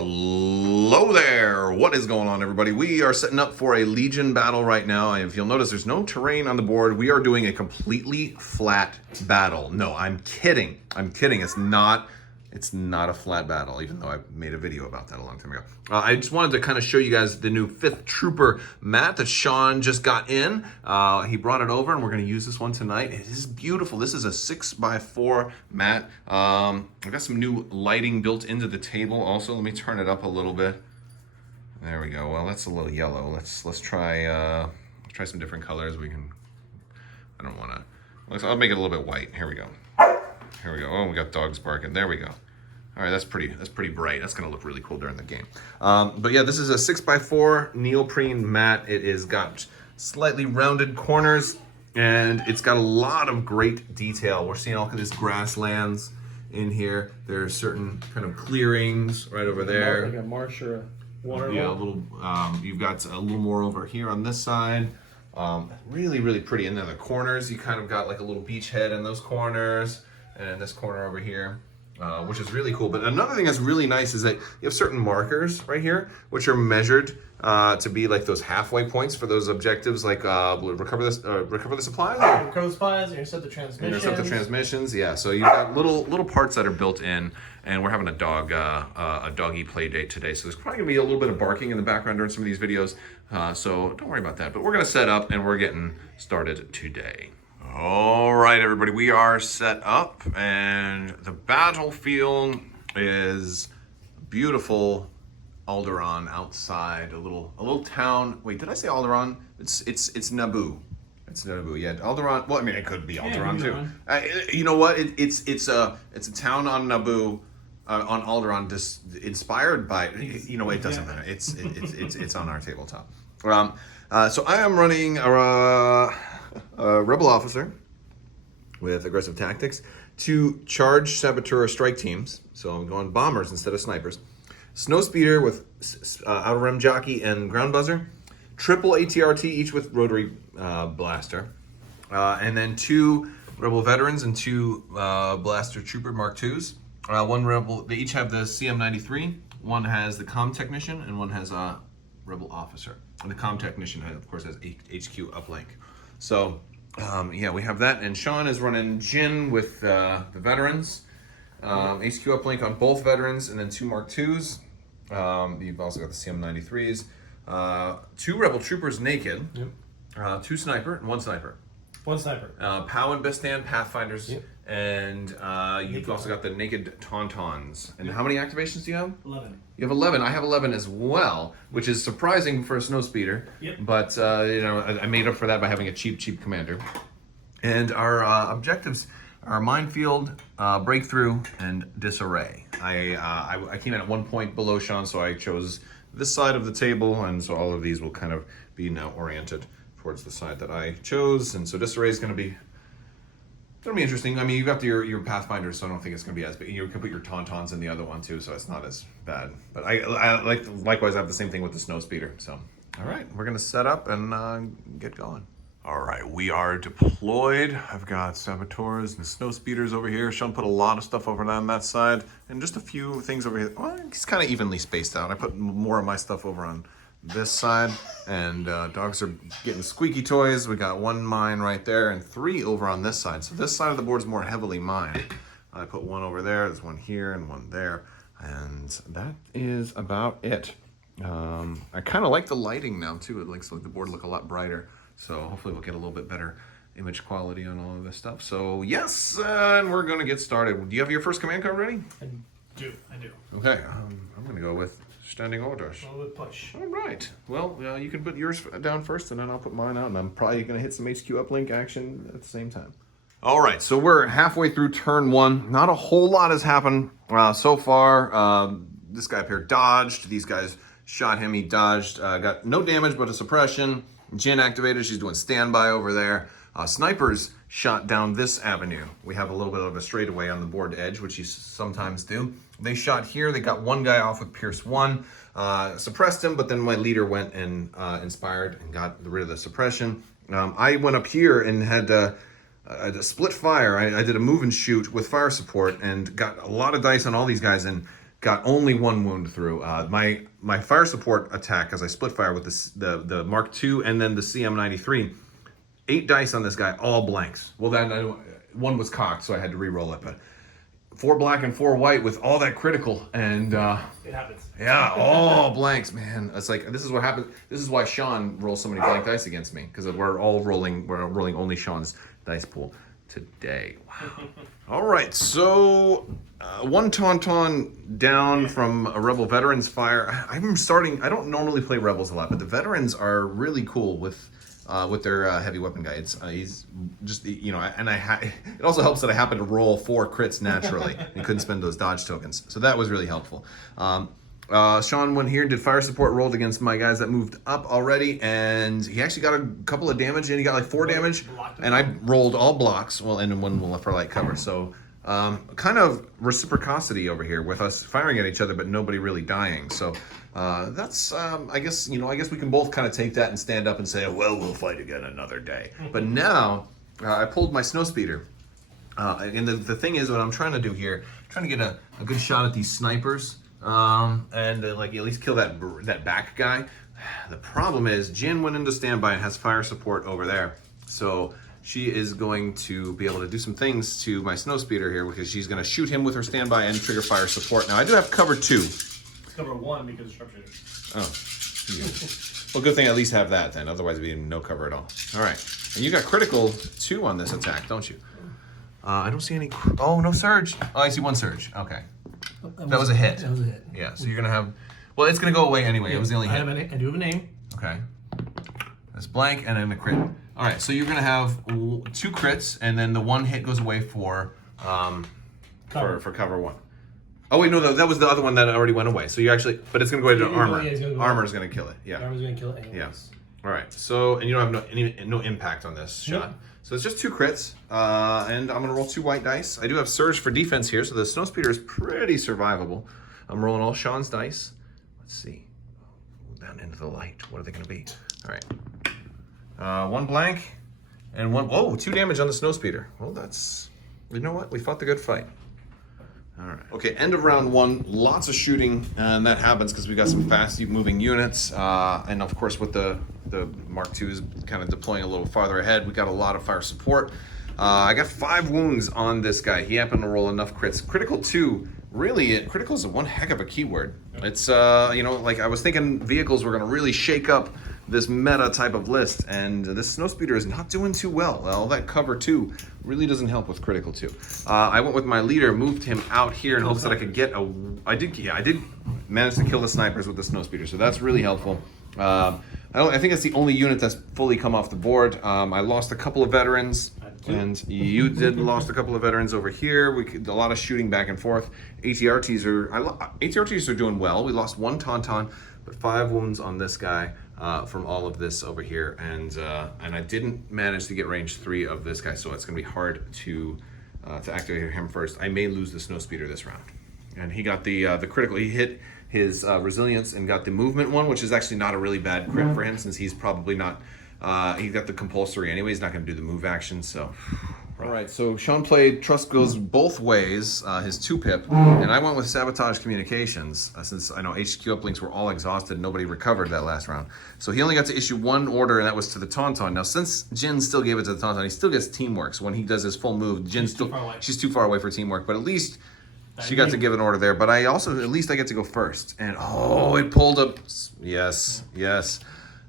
Hello there! What is going on, everybody? We are setting up for a Legion battle right now. If you'll notice, there's no terrain on the board. We are doing a completely flat battle. No, I'm kidding. I'm kidding. It's not a flat battle, even though I made a video about that a long time ago. I just wanted to kind of show you guys the new 5th Trooper mat that Sean just got in. He brought it over, and we're going to use this one tonight. It is beautiful. This is a 6x4 mat. I've got some new lighting built into the table also. Let me turn it up a little bit. There we go. Well, that's a little yellow. Let's try some different colors. I don't want to. I'll make it a little bit white. Here we go. Here we go. Oh, we got dogs barking. There we go. All right, that's pretty bright. That's gonna look really cool during the game. But yeah, this is a 6x4 neoprene mat. It is got slightly rounded corners, and it's got a lot of great detail. We're seeing all of these grasslands in here. There are certain kind of clearings right over there. Like a marsh or a water. Yeah, a little. You've got a little more over here on this side. Really, really pretty. And then the corners, you kind of got like a little beachhead in those corners. And in this corner over here, which is really cool. But another thing that's really nice is that you have certain markers right here, which are measured to be like those halfway points for those objectives, like recover the supplies. Recover the supplies, intercept the transmissions. Intercept the transmissions, yeah. So you've got little parts that are built in, and we're having a doggy play date today. So there's probably gonna be a little bit of barking in the background during some of these videos. So don't worry about that. But we're gonna set up, and we're getting started today. All right, everybody, we are set up, and the battlefield is beautiful. Alderaan outside, a little town. Wait, did I say Alderaan? It's Naboo. It's Naboo. Yeah, Alderaan. Well, I mean, it could be Alderaan too. You know what? It's a town on Naboo, on Alderaan, just inspired by. You know, it doesn't matter. It's on our tabletop. So I am running a rebel officer with aggressive tactics, 2 charge saboteur strike teams, so I'm going bombers instead of snipers, snowspeeder with outer rim jockey and ground buzzer, triple ATRT each with rotary blaster, and then 2 rebel veterans and 2 blaster trooper Mark IIs. One rebel, they each have the CM93, one has the comm technician, and one has a rebel officer. And the comm technician, of course, has HQ uplink. So, yeah, we have that. And Sean is running Jin with the veterans. HQ uplink on both veterans, and then 2 Mark IIs. You've also got the CM93s. 2 rebel troopers naked. Yep. 2 sniper and 1 sniper. 1 sniper. POW and Bistan, Pathfinders. Yep. And you've also got the naked Tauntauns. And how many activations do you have? 11. You have 11. I have 11 as well, which is surprising for a snowspeeder. Yep. But you know, I made up for that by having a cheap commander. And our objectives are minefield, breakthrough, and disarray. I came in at 1 point below Sean, so I chose this side of the table, and so all of these will kind of be now oriented towards the side that I chose. And so disarray is going to be interesting. I mean, you've got your Pathfinders, so I don't think it's going to be as big. You can put your Tauntauns in the other one too, so it's not as bad. But likewise, I have the same thing with the snowspeeder. So, all right, we're going to set up and get going. All right, we are deployed. I've got saboteurs and snowspeeders over here. Sean put a lot of stuff over on that side, and just a few things over here. Well, it's kind of evenly spaced out. I put more of my stuff over on this side, and dogs are getting squeaky toys. We got 1 mine right there and 3 over on this side. So this side of the board is more heavily mined. I put 1 over there, there's 1 here and 1 there, and that is about it. I kind of like the lighting now too. It makes the board look a lot brighter. So hopefully we'll get a little bit better image quality on all of this stuff. So yes, and we're gonna get started. Do you have your first command card ready? I do. Okay, I'm gonna go with standing orders. A little push. All right. Well, you can put yours down first, and then I'll put mine out, and I'm probably going to hit some HQ uplink action at the same time. All right, so we're halfway through turn 1. Not a whole lot has happened so far. This guy up here dodged. These guys shot him. He dodged. Got no damage, but a suppression. Jin activated. She's doing standby over there. Snipers shot down this avenue. We have a little bit of a straightaway on the board edge, which you sometimes do. They shot here. They got 1 guy off with Pierce 1, suppressed him, but then my leader went and inspired and got rid of the suppression. I went up here and had a split fire. I did a move and shoot with fire support and got a lot of dice on all these guys, and got only 1 wound through. My fire support attack, as I split fire with the Mark II and then the CM93, 8 dice on this guy, all blanks. Well, then one was cocked, so I had to re-roll it, but 4 black and 4 white with all that critical, and it happens. yeah, all blanks, man. It's like, this is what happens. This is why Sean rolls so many blank dice against me, because we're rolling only Sean's dice pool today. Wow. All right, so 1 Tauntaun down from a Rebel Veterans fire. I don't normally play Rebels a lot, but the Veterans are really cool with their heavy weapon guy. He's just, you know, and it also helps that I happen to roll 4 crits naturally and couldn't spend those dodge tokens. So that was really helpful. Sean went here and did fire support, rolled against my guys that moved up already, and he actually got a couple of damage, and he got like 4 damage, and I rolled all blocks, well, and 1 for light cover. So kind of reciprocity over here with us firing at each other, but nobody really dying. So that's, I guess we can both kind of take that and stand up and say, well, we'll fight again another day. But now I pulled my snowspeeder. And the thing is, what I'm trying to do here, I'm trying to get a good shot at these snipers, and like at least kill that back guy. The problem is Jin went into standby and has fire support over there, so she is going to be able to do some things to my snowspeeder here, because she's going to shoot him with her standby and trigger fire support. Now I do have cover 2. Cover 1 because of sharpshooter. Oh, yeah. Well, good thing I at least have that then. Otherwise, it'd be no cover at all. All right, and you got critical 2 on this attack, don't you? I don't see any. Oh, no surge. Oh, I see 1 surge. Okay, that was a hit. That was a hit. Yeah, so you're gonna have. Well, it's gonna go away anyway. It was the only hit. I do have a name. Okay, that's blank and then a crit. All right, so you're gonna have 2 crits, and then the 1 hit goes away for Cover. for cover 1. Oh wait, no, that was the other one that already went away. So you actually, but it's gonna go into armor. Yeah, it's gonna go Armor's gonna kill it. Yeah. Armor's gonna kill it anyways. Yeah. All right. So, and you don't have no impact on this shot. So it's just 2 crits, and I'm gonna roll 2 white dice. I do have surge for defense here, so the snowspeeder is pretty survivable. I'm rolling all Sean's dice. Let's see. Down into the light. What are they gonna be? All right. 1 blank, and 1. Oh, 2 damage on the snowspeeder. Well, that's. You know what? We fought the good fight. All right. Okay, end of round 1. Lots of shooting, and that happens because we got some fast moving units, and of course with the Mark II is kind of deploying a little farther ahead. We got a lot of fire support. I got 5 wounds on this guy. He happened to roll enough crits. Critical 2. Really, critical is one heck of a keyword. It's you know, like I was thinking vehicles were going to really shake up this meta type of list, and this snowspeeder is not doing too well. Well, that cover 2 really doesn't help with critical 2. I went with my leader, moved him out here in hopes that I could get a. I did manage to kill the snipers with the snowspeeder, so that's really helpful. I think it's the only unit that's fully come off the board. I lost a couple of veterans, and you did lost a couple of veterans over here. A lot of shooting back and forth. ATRTs are doing well. We lost 1 Tauntaun, but 5 wounds on this guy from all of this over here, and I didn't manage to get range 3 of this guy, so it's going to be hard to activate him first. I may lose the snowspeeder this round, and he got the critical. He hit his resilience and got the movement 1, which is actually not a really bad crit for him, since he's probably not. He got the compulsory anyway. He's not going to do the move action, so. All right, so Sean played Trust Goes Both Ways, his 2-pip, and I went with Sabotage Communications, since I know HQ uplinks were all exhausted, nobody recovered that last round. So he only got to issue 1 order, and that was to the Tauntaun. Now, since Jin still gave it to the Tauntaun, he still gets teamwork, so when he does his full move, she's too far away for teamwork, but at least she got to give an order there. But I also, at least I get to go first, and oh, it pulled up, yes.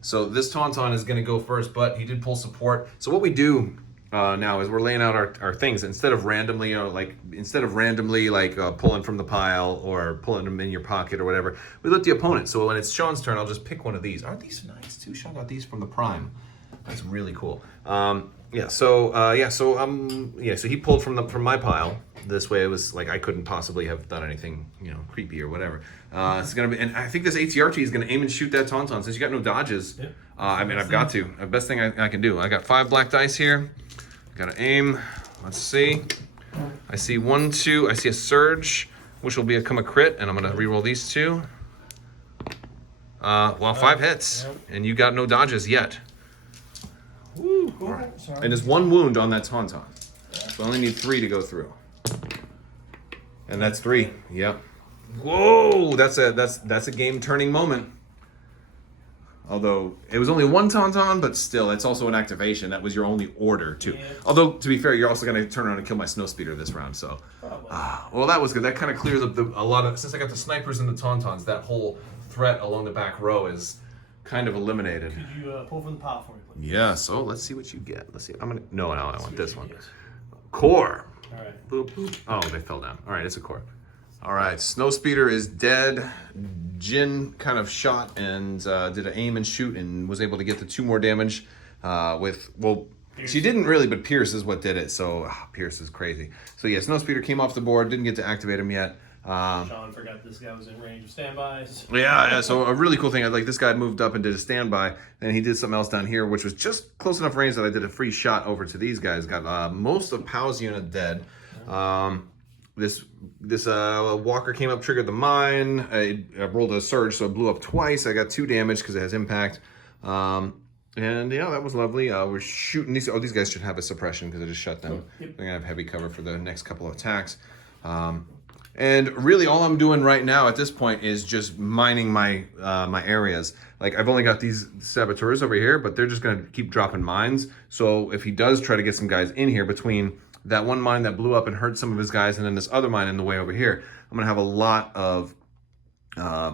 So this Tauntaun is gonna go first, but he did pull support. So what we do now is we're laying out our things instead of randomly, pulling from the pile or pulling them in your pocket or whatever. We let the opponent. So when it's Sean's turn, I'll just pick one of these. Aren't these nice too? Sean got these from the Prime. That's really cool. So he pulled from my pile. This way it was like I couldn't possibly have done anything, creepy or whatever. It's gonna be, and I think this ATRT is gonna aim and shoot that Tauntaun since you got no dodges. Yeah. I've got to. The best thing I can do. I got 5 black dice here. Gotta aim. Let's see. I see 1, 2. I see a surge, which will become a crit, and I'm gonna re-roll these 2. 5 hits, and you got no dodges yet. Woo. All right. And there's 1 wound on that Tauntaun, so I only need 3 to go through. And that's 3. Yep. Whoa, that's a game-turning moment. Although it was only one tauntaun, but still, it's also an activation. That was your only order, too. Yeah. Although, to be fair, you're also going to turn around and kill my snowspeeder this round, so. Well, that was good. That kind of clears up a lot of, since I got the snipers and the tauntauns, that whole threat along the back row is kind of eliminated. Could you pull from the pot for me, please? Yeah, so let's see what you get. Let's see. No, I want this one. Core. All right. Boop, boop. Oh, they fell down. All right, it's a core. All right, Snowspeeder is dead. Jin kind of shot and did an aim and shoot and was able to get the 2 more damage with, well, Pierce. She didn't really, but Pierce is what did it. So Pierce is crazy. So yeah, Snowspeeder came off the board, didn't get to activate him yet. Sean forgot this guy was in range of standbys. Yeah, so a really cool thing, like this guy moved up and did a standby, and he did something else down here, which was just close enough range that I did a free shot over to these guys. Got most of Pow's unit dead. This walker came up, triggered the mine. I rolled a surge, so it blew up twice. I got 2 damage because it has impact. And yeah, that was lovely. We're shooting these. Oh, these guys should have a suppression because I just shut them. They're gonna have heavy cover for the next couple of attacks. And really, all I'm doing right now at this point is just mining my my areas. Like I've only got these saboteurs over here, but they're just gonna keep dropping mines. So if he does try to get some guys in here between that one mine that blew up and hurt some of his guys, and then this other mine in the way over here, I'm gonna have a lot of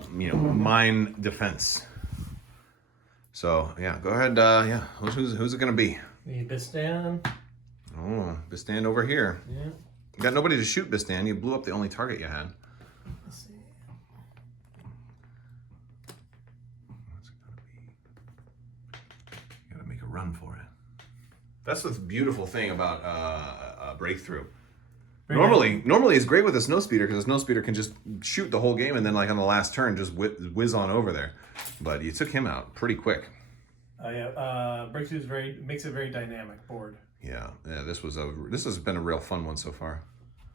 mine defense. So yeah, go ahead. Yeah, who's it gonna be? Need Bistan. Oh, Bistan over here. Yeah. You got nobody to shoot, Bistan. You blew up the only target you had. Let's see. What's it gonna be? You gotta make a run for it. That's the beautiful thing about Breakthrough. Normally it's great with a snowspeeder because a snowspeeder can just shoot the whole game and then like on the last turn just whiz on over there. But you took him out pretty quick. Yeah, Breakthrough is makes it very dynamic board. Yeah. This has been a real fun one so far.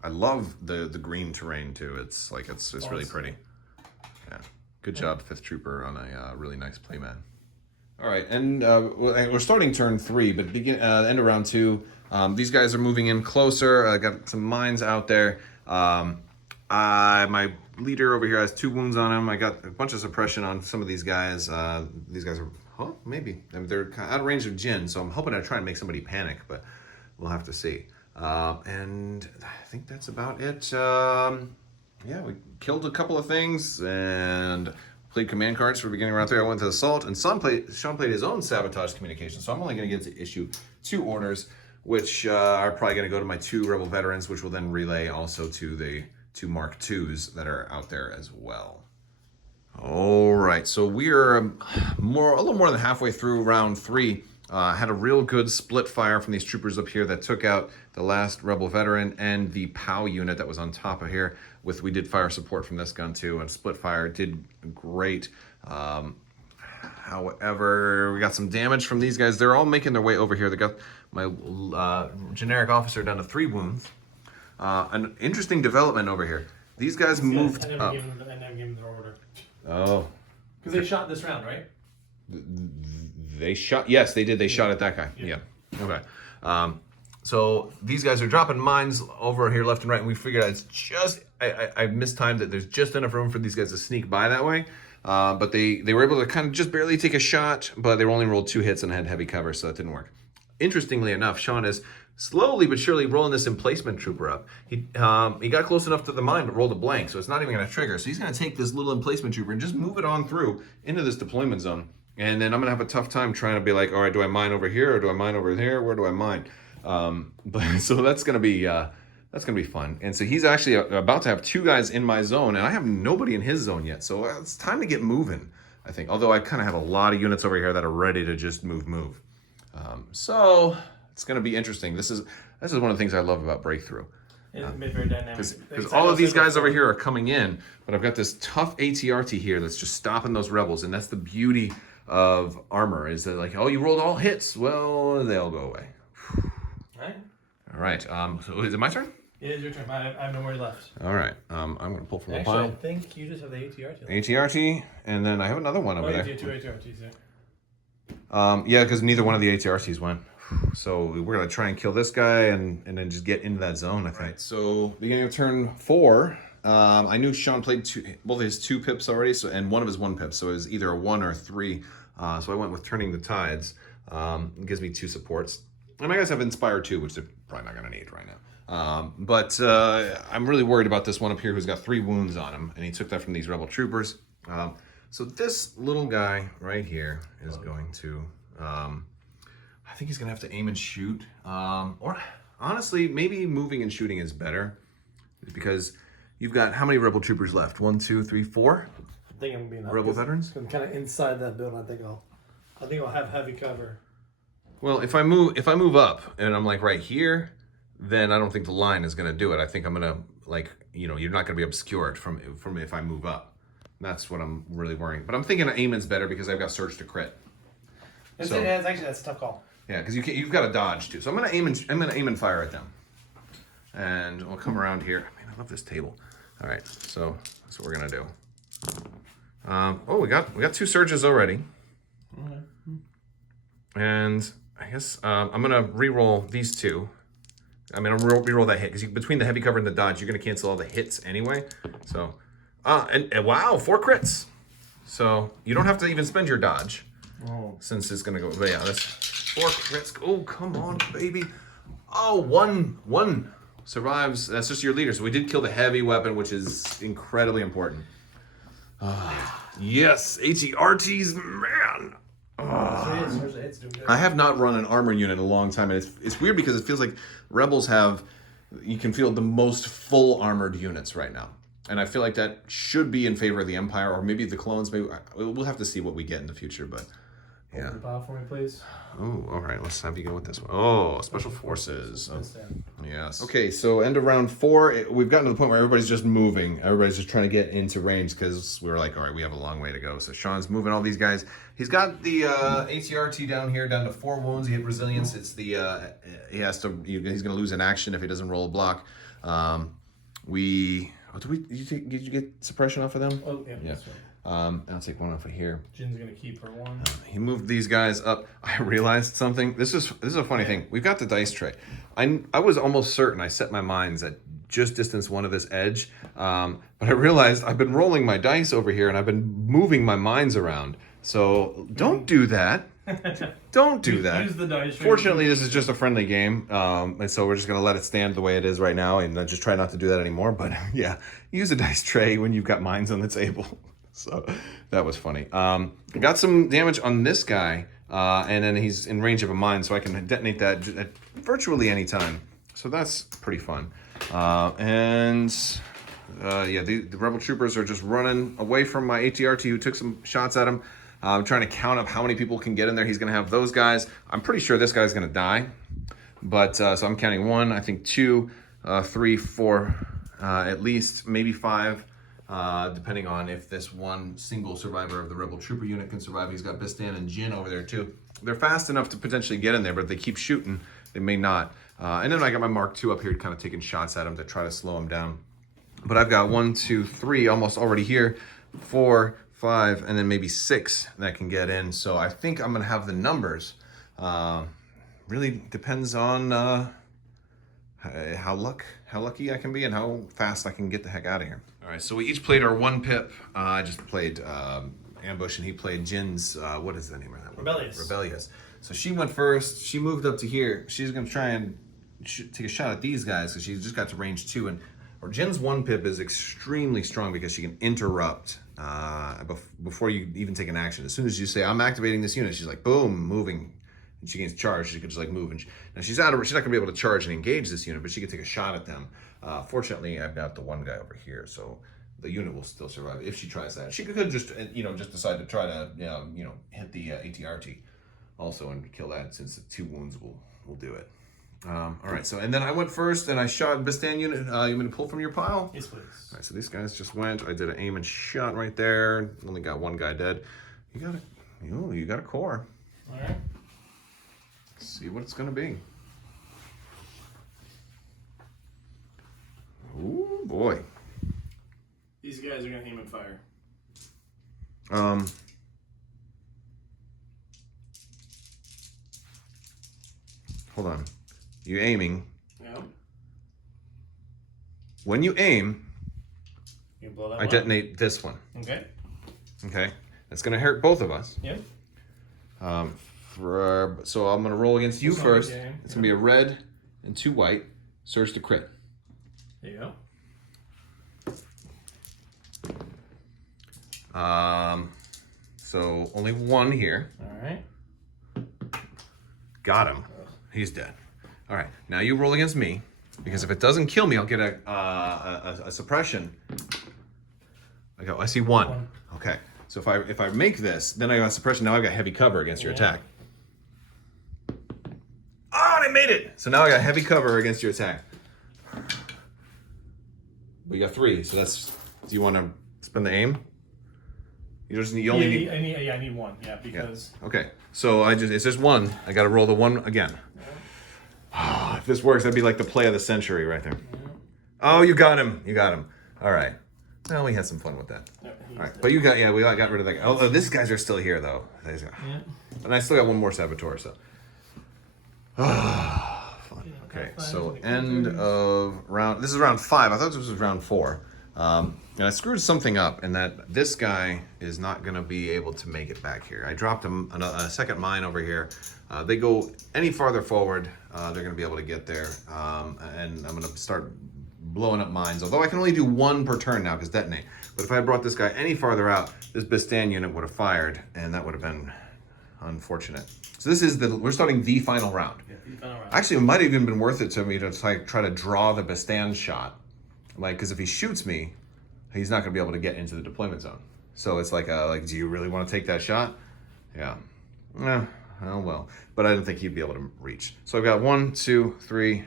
I love the green terrain too. It's really pretty. Yeah, good job, 5th Trooper, on a really nice playmat. All right, and we're starting turn 3, but end of round 2. These guys are moving in closer. I got some mines out there. My leader over here has 2 wounds on him. I got a bunch of suppression on some of these guys. These guys are, maybe. I mean, they're kind of out of range of Jin, so I'm hoping to try and make somebody panic, but we'll have to see. And I think that's about it. Yeah, we killed a couple of things and played command cards for beginning round 3. I went to Assault, and Sean played his own Sabotage Communication, so I'm only going to get to issue 2 orders, which are probably going to go to my 2 Rebel Veterans, which will then relay also to the 2 Mark IIs that are out there as well. All right, so we are a little more than halfway through round 3. Had a real good split fire from these troopers up here that took out the last Rebel Veteran and the POW unit that was on top of here. We did fire support from this gun too, and split fire did great. However, we got some damage from these guys. They're all making their way over here. They got my generic officer down to 3 wounds. An interesting development over here. These guys moved up. I never gave them their order. Oh. Because they shot this round, right? They shot. Yes, they did. They shot at that guy. Yeah. Okay. So these guys are dropping mines over here left and right, and we figured out it's just I mistimed it. There's just enough room for these guys to sneak by that way. But they were able to kind of just barely take a shot, but they only rolled 2 hits and had heavy cover, so that didn't work. Interestingly enough, Sean is slowly but surely rolling this emplacement trooper up. He got close enough to the mine but rolled a blank, so it's not even going to trigger. So he's going to take this little emplacement trooper and just move it on through into this deployment zone. And then I'm going to have a tough time trying to be like, all right, do I mine over here or do I mine over there? Where do I mine? So that's going to be fun. And so he's actually about to have 2 guys in my zone, and I have nobody in his zone yet. So it's time to get moving, I think. Although I kind of have a lot of units over here that are ready to just move. So it's going to be interesting. This is one of the things I love about Breakthrough. It's made very dynamic. Because all of these guys over here are coming in, but I've got this tough ATRT here that's just stopping those rebels, and that's the beauty of armor, is that like, oh, you rolled all hits. Well, they all go away. All right. So is it my turn? Yeah, it's your turn. I have no more left. All right. I'm going to pull from a Actually, pile. I think you just have the ATRT. ATRT, and then I have another one over there. You have 2 ATRTs there. Yeah, because neither one of the ATRTs went. So we're going to try and kill this guy and then just get into that zone, I think. Right. So beginning of turn 4, I knew Sean played both of his 2 pips already, so and one of his 1 pip, so it was either a 1 or a 3. So I went with Turning the Tides. It gives me 2 supports. And my guys have Inspire 2, which they're probably not going to need right now. But I'm really worried about this one up here who's got 3 wounds on him, and he took that from these Rebel Troopers. So this little guy right here is going to, I think he's going to have to aim and shoot. Or honestly, maybe moving and shooting is better because you've got how many Rebel Troopers left? 1, 2, 3, 4? I think I'm being Rebel veterans? I'm kind of inside that building. I think I'll have heavy cover. Well, if I move up and I'm like right here, then I don't think the line is going to do it. I think I'm going to you're not going to be obscured from if I move up. That's what I'm really worrying. But I'm thinking aiming's better because I've got Surge to crit. That's a tough call. Yeah, because you've got to dodge too. So I'm gonna aim and fire at them, and I'll come around here. I mean, I love this table. All right, so that's what we're gonna do. Oh, we got 2 surges already, and I guess I'm gonna re-roll these 2. I'm gonna re-roll that hit because between the heavy cover and the dodge, you're gonna cancel all the hits anyway. So, and wow, 4 crits. So you don't have to even spend your dodge. Oh. Since it's gonna go, but yeah, that's 4 crits. Oh, come on, baby. Oh, one survives. That's just your leader. So we did kill the heavy weapon, which is incredibly important. Yes, ATRTs, man. I have not run an armor unit in a long time, and it's weird because it feels like Rebels you can feel the most full armored units right now. And I feel like that should be in favor of the Empire, or maybe the clones. Maybe we'll have to see what we get in the future, but yeah. Open the pile for me, please. Oh, all right. Let's have you go with this one. Oh, Special Forces. Oh, yes. Okay, so end of round 4. We've gotten to the point where everybody's just moving. Everybody's just trying to get into range because we were like, all right, we have a long way to go. So Sean's moving all these guys. He's got the ATRT down here, down to 4 wounds. He hit resilience. It's the he's going to lose an action if he doesn't roll a block. Did you get suppression off of them? Oh, yeah. Yeah. I'll take 1 off of here. Jin's gonna keep her 1. He moved these guys up. I realized something. This is a funny thing. We've got the dice tray. I was almost certain I set my mines at just distance 1 of this edge, but I realized I've been rolling my dice over here and I've been moving my mines around. So don't do that. Don't do that. Use the dice tray. Fortunately, this is just a friendly game, and so we're just gonna let it stand the way it is right now, and just try not to do that anymore. But yeah, use a dice tray when you've got mines on the table. So that was funny. Got some damage on this guy, and then he's in range of a mine, so I can detonate that at virtually any time. So that's pretty fun. Yeah, the Rebel Troopers are just running away from my ATRT who took some shots at him. I'm trying to count up how many people can get in there. He's going to have those guys. I'm pretty sure this guy's going to die. But so I'm counting 1, I think 2, 3, 4, at least maybe 5. Depending on if this one single survivor of the Rebel Trooper unit can survive. He's got Bistan and Jin over there too. They're fast enough to potentially get in there, but if they keep shooting, they may not. And then I got my Mark II up here kind of taking shots at him to try to slow him down. But I've got 1, 2, 3 almost already here, 4, 5, and then maybe 6 that can get in. So I think I'm going to have the numbers. Really depends on how lucky I can be and how fast I can get the heck out of here. All right, so we each played our 1 pip. I just played Ambush, and he played Jin's, what is the name of that one? Rebellious. So she went first. She moved up to here. She's going to try and take a shot at these guys because she's just got to range 2. Or Jin's 1 pip is extremely strong because she can interrupt before you even take an action. As soon as you say, I'm activating this unit, she's like, boom, moving. And she gains charge. She could just like move. Now she's not going to be able to charge and engage this unit, but she could take a shot at them. Fortunately, I've got the 1 guy over here, so the unit will still survive if she tries that. She could just, just decide to try to, hit the ATRT also and kill that, since the 2 wounds will do it. All right, so, and then I went first and I shot Bistan unit. You want me to pull from your pile? Yes, please. All right, so these guys just went. I did an aim and shot right there. Only got 1 guy dead. You got a core. All right. Let's see what it's gonna be. Ooh, boy. These guys are gonna aim and fire. Hold on. You aiming. Yeah. When you aim, You blow that I one detonate this one. Okay. Okay, that's gonna hurt both of us. Yep. So I'm gonna roll against you It's not first. a game. It's gonna be a red and 2 white. Surge to crit. There you go. So only 1 here. All right. Got him. He's dead. All right. Now you roll against me, because if it doesn't kill me, I'll get a suppression. I see 1. Okay. So if I make this, then I got suppression. Now I've got heavy cover against your attack. Oh, and I made it. So now I got heavy cover against your attack. We got 3. So that's. Do you want to spend the aim? You just need. You only need. I need 1. Yeah, because. Yeah. Okay. So it's just 1. I got to roll the 1 again. Oh, if this works, that'd be like the play of the century right there. Oh, you got him. You got him. All right. Well, we had some fun with that. All right. But we got rid of that guy. Although these guys are still here, though. And I still got 1 more Saboteur, so. Fun. Okay, so end of round. This is round 5. I thought this was round 4. And I screwed something up in that this guy is not going to be able to make it back here. I dropped a second mine over here. They go any farther forward, they're going to be able to get there. And I'm going to start blowing up mines. Although I can only do 1 per turn now because detonate. But if I had brought this guy any farther out, this Bistan unit would have fired, and that would have been unfortunate. So this is we're starting the final round. Yeah, the final round. Actually, it might have even been worth it to me to try to draw the Bistan shot. Like, because if he shoots me, he's not going to be able to get into the deployment zone. So it's like, do you really want to take that shot? Yeah. Oh well. But I didn't think he'd be able to reach. So I've got 1, 2, 3,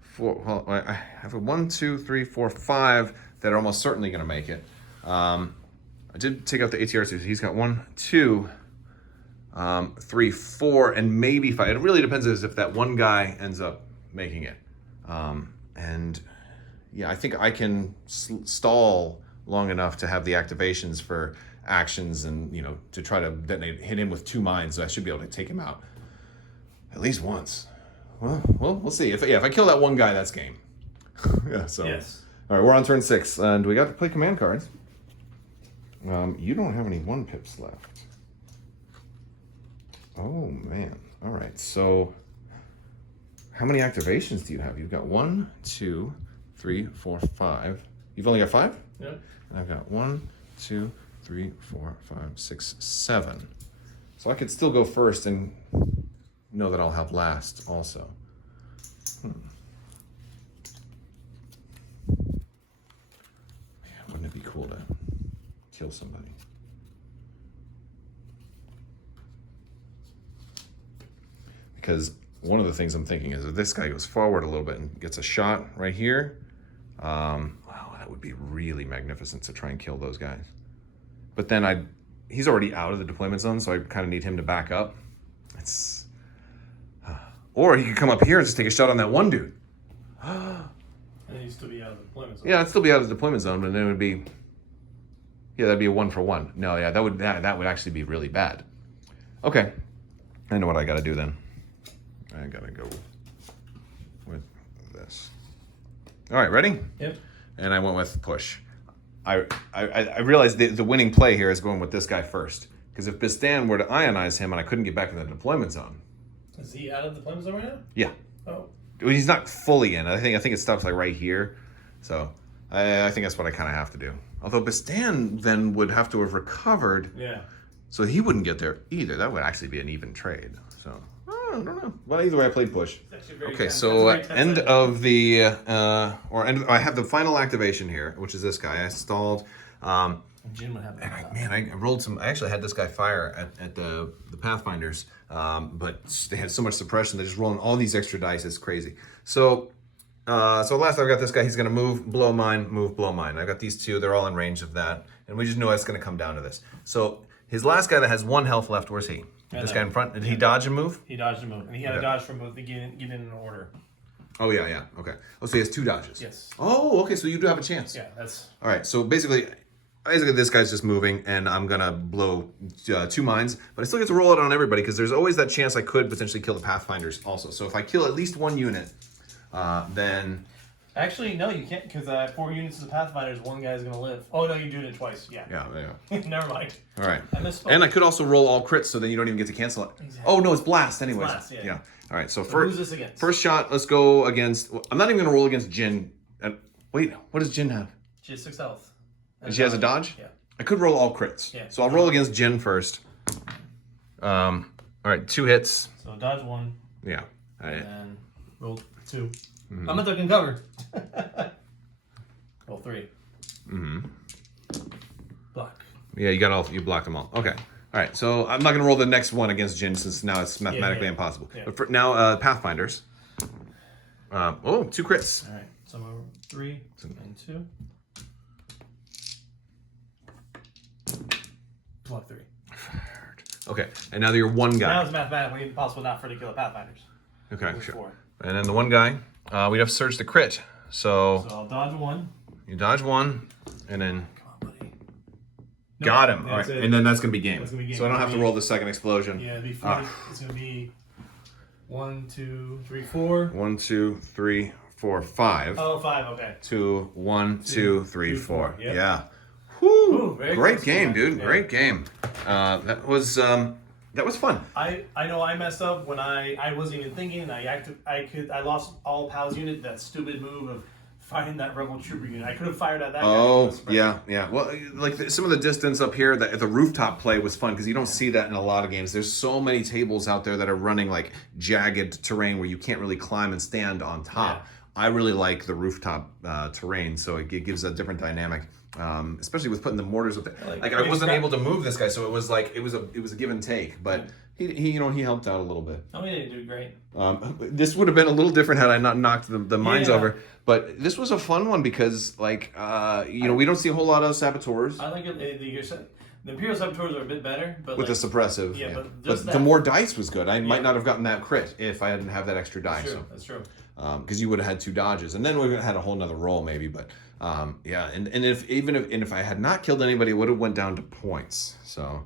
4. Well, I have 1, 2, 3, 4, 5 that are almost certainly going to make it. I did take out the ATR, so he's got 1, 2, 3, 4, and maybe 5. It really depends as if that one guy ends up making it. And yeah, I think I can stall long enough to have the activations for actions and, to try to hit him with 2 mines. So I should be able to take him out at least once. Well, we'll see. If I kill that one guy, that's game. Yeah. So. Yes. All right, we're on turn 6, and we got to play command cards. You don't have any 1 pips left. Oh man. All right. So, how many activations do you have? You've got 1, 2, 3, 4, 5. You've only got 5? Yep. And I've got 1, 2, 3, 4, 5, 6, 7. So I could still go first and know that I'll have last also. Man, wouldn't it be cool to kill somebody? Because one of the things I'm thinking is if this guy goes forward a little bit and gets a shot right here, wow, that would be really magnificent to try and kill those guys. But then he's already out of the deployment zone, so I kind of need him to back up. Or he could come up here and just take a shot on that one dude. And he'd still be out of the deployment zone. Yeah, I'd still be out of the deployment zone, but then it would be, that'd be a 1-for-1. No, yeah, that would actually be really bad. Okay, I know what I got to do then. I gotta go with this. All right, ready? Yep. And I went with push. I realized the winning play here is going with this guy first. Because if Bistan were to ionize him and I couldn't get back in the deployment zone. Is he out of the deployment zone right now? Yeah. Oh. Well, he's not fully in. I think it stops like right here. So I think that's what I kind of have to do. Although Bistan then would have to have recovered. Yeah. So he wouldn't get there either. That would actually be an even trade. So I don't know. But either way, I played push. Okay, so end of the I have the final activation here, which is this guy. I stalled. Jin would have I rolled some. I actually had this guy fire at the Pathfinders, but they had so much suppression. They're just rolling all these extra dice. It's crazy. So last I've got this guy. He's gonna move, blow mine, move, blow mine. I've got these 2. They're all in range of that, and we just know it's gonna come down to this. So his last guy that has 1 health left. Where's he? This guy in front. Did he dodge and move? He dodged and moved, and he had a dodge from both to get in order. Oh yeah. Okay. Oh, so he has 2 dodges. Yes. Oh, okay. So you do have a chance. Yeah, that's. All right. So basically, this guy's just moving, and I'm gonna blow 2 mines, but I still get to roll it on everybody because there's always that chance I could potentially kill the Pathfinders also. So if I kill at least 1 unit, then Actually, no, you can't, because 4 units of Pathfinders, one guy's gonna live. Oh no, you're doing it twice. Yeah. Yeah. Never mind. All right. I misspoke. And I could also roll all crits, so then you don't even get to cancel it. Exactly. Oh no, it's blast anyways. Blast, yeah. All right. So who's this against? first shot. Let's go against. I'm not even gonna roll against Jin. Wait, what does Jin have? She has 6 health. And she has a dodge? Yeah. I could roll all crits. Yeah. So I'll roll against Jin first. All right, 2 hits. So dodge 1. Yeah. All right. And roll 2. I'm not ducking cover. Roll 3. Block. Yeah, you blocked them all. Okay. All right. So I'm not gonna roll the next one against Jin since now it's mathematically impossible. Yeah. But for now, Pathfinders. 2 crits. All right. So I'm over 3 and 2. Block 3. Okay. And now you're one guy. Now it's mathematically impossible not for to kill the Pathfinders. Okay. Move Sure. 4. And then the one guy, we'd have surge the crit. So I'll dodge 1. You dodge 1, and then Come on, buddy. got him. All right. it. And then that's gonna be game. That's gonna be game. So I don't have to roll the second explosion. Yeah, it'd be 40. It's gonna be 1, 2, 3, 4. 1, 2, 3, 4, 5. Oh, 5. Okay. 2, 1, 2, 3, 4. Yep. Yeah. Ooh, very Great close game, to that. dude. Yeah. Great game. That was fun. I know I messed up when I wasn't even thinking. I lost all Pal's unit. That stupid move of firing that rebel trooper unit. I could have fired at that. Oh, guy. yeah. Well, like some of the distance up here, the rooftop play was fun because you don't see that in a lot of games. There's so many tables out there that are running like jagged terrain where you can't really climb and stand on top. Yeah. I really like the rooftop terrain, so it gives a different dynamic. Especially with putting the mortars with it. Like I wasn't able to move this guy, so it was like it was a give and take. But he helped out a little bit. Oh, yeah, you did great. This would have been a little different had I not knocked the mines Yeah. over. But this was a fun one because we don't see a whole lot of saboteurs. I like it. The Imperial Saboteurs are a bit better, but With the suppressive, Yeah, yeah. but But just the that- more dice was good. I might not have gotten that crit if I didn't have that extra die. That's true. That's true. Because you would have had 2 dodges, and then we would have had a whole nother roll maybe. But yeah, and if I had not killed anybody, it would have went down to points. So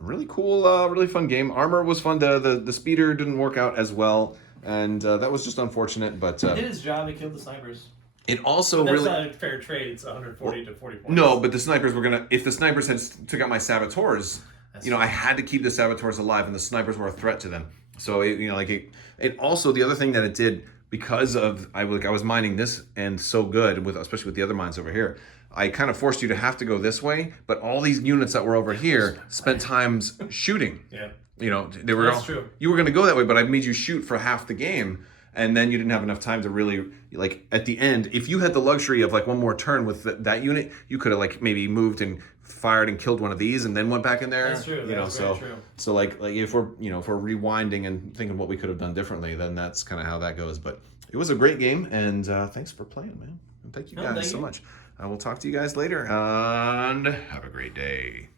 really cool, really fun game. Armor was fun. The speeder didn't work out as well, and that was just unfortunate. But He did his job. He killed the snipers. it also That's really. not a fair trade. It's 140 to 40 points. No, but the snipers were gonna. If the snipers had took out my saboteurs, I had to keep the saboteurs alive, and the snipers were a threat to them. So it also the other thing that it did because of I was mining this end so good especially with the other mines over here. I kind of forced you to have to go this way, but all these units that were over here spent times shooting. Yeah. They were That's true. You were going to go that way, but I made you shoot for half the game. And then you didn't have enough time to really, at the end, if you had the luxury of one more turn with that unit, you could have maybe moved and fired and killed one of these and then went back in there. That's true. That's very true. So if we're rewinding and thinking what we could have done differently, then that's kind of how that goes. But it was a great game, and thanks for playing, man. And thank you guys so much. I will talk to you guys later, and have a great day.